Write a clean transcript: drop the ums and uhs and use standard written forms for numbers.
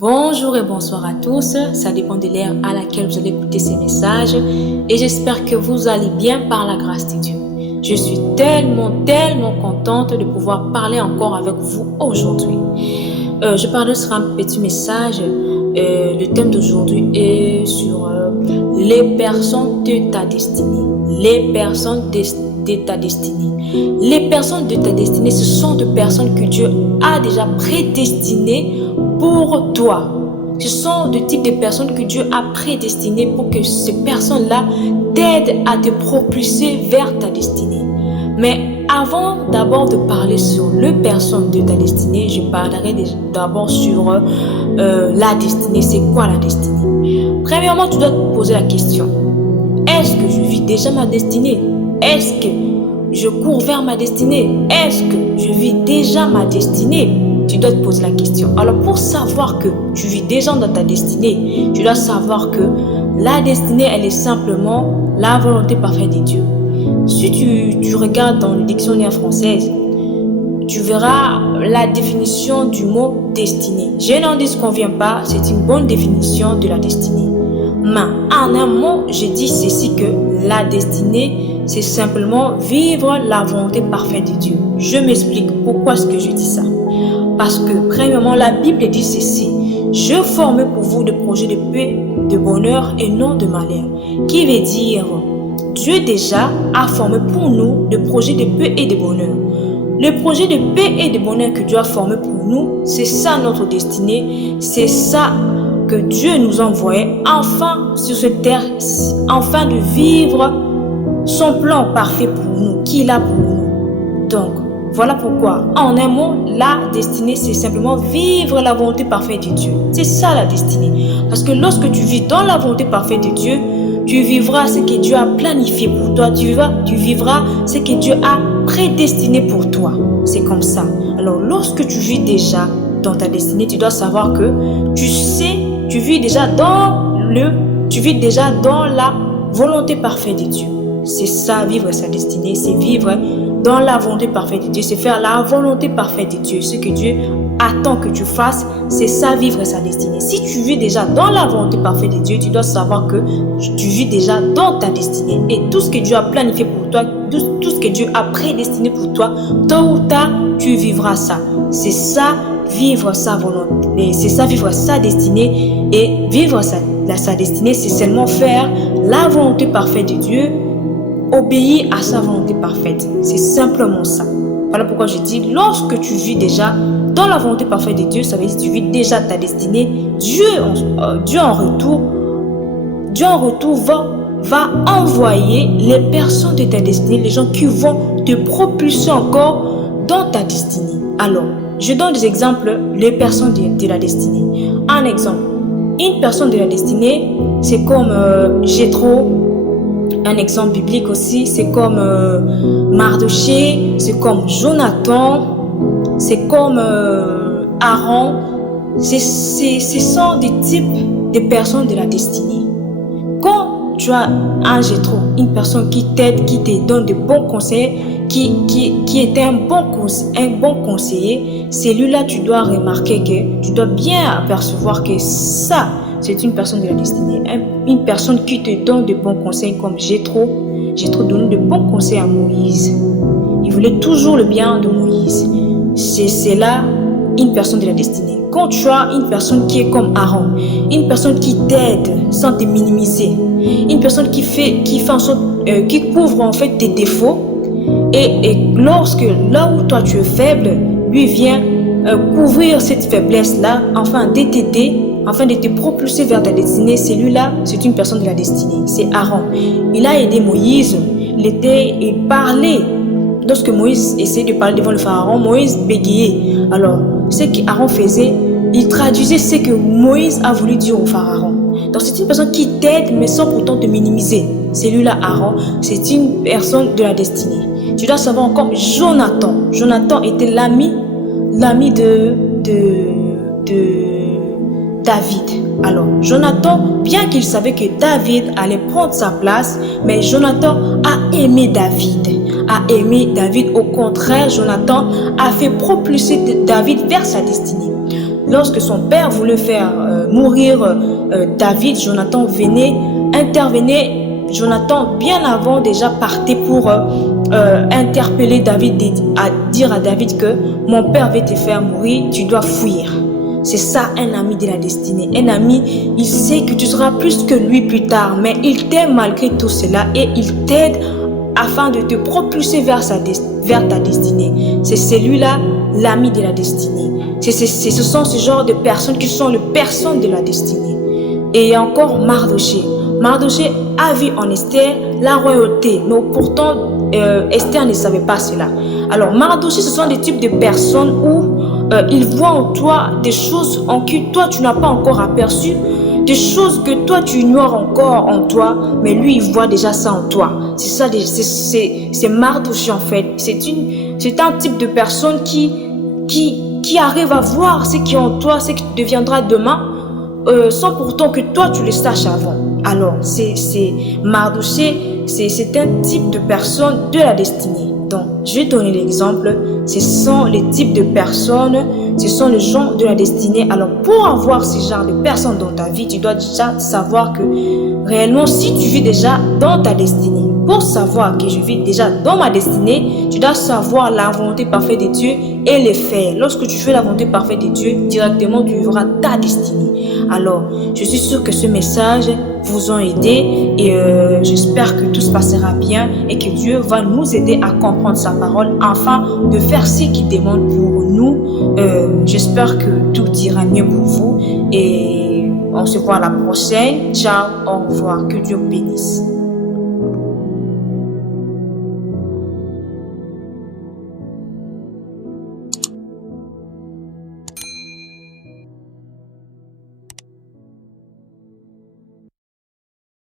Bonjour et bonsoir à tous, ça dépend de l'heure à laquelle vous allez écouter ces messages et j'espère que vous allez bien par la grâce de Dieu. Je suis tellement contente de pouvoir parler encore avec vous aujourd'hui. Je parle sur un petit message. Le thème d'aujourd'hui est sur les personnes de ta destinée. Les personnes de ta destinée. Les personnes de ta destinée, ce sont des personnes que Dieu a déjà prédestinées pour toi. Ce sont des types de personnes que Dieu a prédestinées pour que ces personnes-là t'aident à te propulser vers ta destinée. Mais avant d'abord de parler sur les personnes de ta destinée, je parlerai d'abord sur la destinée. C'est quoi la destinée? Premièrement, tu dois te poser la question. Est-ce que je vis déjà ma destinée? Est-ce que je cours vers ma destinée? Est-ce que je vis déjà ma destinée? Tu dois te poser la question. Alors pour savoir que tu vis déjà dans ta destinée, tu dois savoir que la destinée, elle est simplement la volonté parfaite de Dieu. Si tu regardes dans le dictionnaire français, tu verras la définition du mot destinée. Je n'en disconviens pas, c'est une bonne définition de la destinée. Mais en un mot, je dis ceci que la destinée, c'est simplement vivre la volonté parfaite de Dieu. Je m'explique pourquoi est-ce que je dis ça. Parce que, premièrement, la Bible dit ceci. Je formais pour vous des projets de paix, de bonheur et non de malheur. Qui veut dire, Dieu déjà a formé pour nous des projets de paix et de bonheur. Le projet de paix et de bonheur que Dieu a formé pour nous, c'est ça notre destinée. C'est ça que Dieu nous a envoyé enfin sur cette terre, afin de vivre son plan parfait pour nous, qu'il a pour nous. Donc, voilà pourquoi, en un mot, la destinée, c'est simplement vivre la volonté parfaite de Dieu. C'est ça la destinée. Parce que lorsque tu vis dans la volonté parfaite de Dieu, tu vivras ce que Dieu a planifié pour toi. Tu vivras ce que Dieu a prédestiné pour toi. C'est comme ça. Alors, lorsque tu vis déjà dans ta destinée, tu dois savoir que tu vis déjà dans la volonté parfaite de Dieu. C'est ça, vivre sa destinée, c'est vivre dans la volonté parfaite de Dieu, c'est faire la volonté parfaite de Dieu. Ce que Dieu attend que tu fasses, c'est ça, vivre sa destinée. Si tu vis déjà dans la volonté parfaite de Dieu, tu dois savoir que tu vis déjà dans ta destinée. Et tout ce que Dieu a planifié pour toi, tout ce que Dieu a prédestiné pour toi, tôt ou tard, tu vivras ça. C'est ça, vivre sa volonté. C'est ça, vivre sa destinée. Et vivre sa destinée, c'est seulement faire la volonté parfaite de Dieu, obéir à sa volonté parfaite. C'est simplement ça. Voilà pourquoi je dis, lorsque tu vis déjà dans la volonté parfaite de Dieu, ça veut dire que tu vis déjà ta destinée. Dieu en retour va envoyer les personnes de ta destinée, les gens qui vont te propulser encore dans ta destinée. Alors, je donne des exemples, les personnes de la destinée. Un exemple, une personne de la destinée, c'est comme Jéthro. Un exemple biblique aussi, c'est comme Mardochée, c'est comme Jonathan, c'est comme Aaron. Ce sont des types de personnes de la destinée. Quand tu as un Jéthro, une personne qui t'aide, qui te donne de bons conseils, qui est un bon conseiller, celui-là, tu dois remarquer que tu dois bien apercevoir que ça, c'est une personne de la destinée. Une personne qui te donne de bons conseils comme Jéthro. Jéthro donne de bons conseils à Moïse. Il voulait toujours le bien de Moïse. C'est là une personne de la destinée. Quand tu as une personne qui est comme Aaron, une personne qui t'aide sans te minimiser, une personne qui couvre en fait tes défauts, et lorsque là où toi tu es faible, lui vient couvrir cette faiblesse-là, afin de t'aider, afin de te propulser vers ta destinée. Celui-là, c'est une personne de la destinée. C'est Aaron. Il a aidé Moïse. Il parlait. Lorsque Moïse essayait de parler devant le pharaon, Moïse bégayait. Alors, ce qu'Aaron faisait, il traduisait ce que Moïse a voulu dire au pharaon. Donc, c'est une personne qui t'aide, mais sans pourtant te minimiser. Celui-là, Aaron, c'est une personne de la destinée. Tu dois savoir comme Jonathan. Jonathan était l'ami de David. Alors, Jonathan, bien qu'il savait que David allait prendre sa place, mais Jonathan a aimé David. Au contraire, Jonathan a fait propulser David vers sa destinée. lorsque son père voulait faire mourir David, Jonathan intervenait. Jonathan, bien avant, déjà partait pour interpeller David, dire à David que mon père veut te faire mourir, tu dois fuir. C'est ça un ami de la destinée. Un ami, il sait que tu seras plus que lui plus tard, mais il t'aime malgré tout cela et il t'aide afin de te propulser vers ta destinée. C'est celui-là, l'ami de la destinée. Ce sont ce genre de personnes qui sont les personnes de la destinée. Et il y a encore Mardoché. Mardoché a vu en Esther la royauté, mais pourtant Esther ne savait pas cela. Alors Mardoché, ce sont des types de personnes où il voit en toi des choses en qui toi tu n'as pas encore aperçu, des choses que toi tu ignores encore en toi, mais lui il voit déjà ça en toi. C'est ça, c'est Mardoché en fait. C'est un type de personne qui arrive à voir ce qui est en toi, ce qui deviendra demain, sans pourtant que toi tu le saches avant. Alors c'est Mardoché, c'est un type de personne de la destinée. Donc, je vais donner l'exemple. Ce sont les types de personnes, ce sont les gens de la destinée. Alors, pour avoir ce genre de personnes dans ta vie, tu dois déjà savoir que réellement, si tu vis déjà dans ta destinée, pour savoir que je vis déjà dans ma destinée, tu dois savoir la volonté parfaite de Dieu et les faire. Lorsque tu fais la volonté parfaite de Dieu, directement, tu vivras ta destinée. Alors, je suis sûre que ce message vous a aidé et j'espère que tout se passera bien et que Dieu va nous aider à comprendre sa parole afin de faire ce qu'il demande pour nous. J'espère que tout ira mieux pour vous et on se voit à la prochaine. Ciao, au revoir, que Dieu bénisse.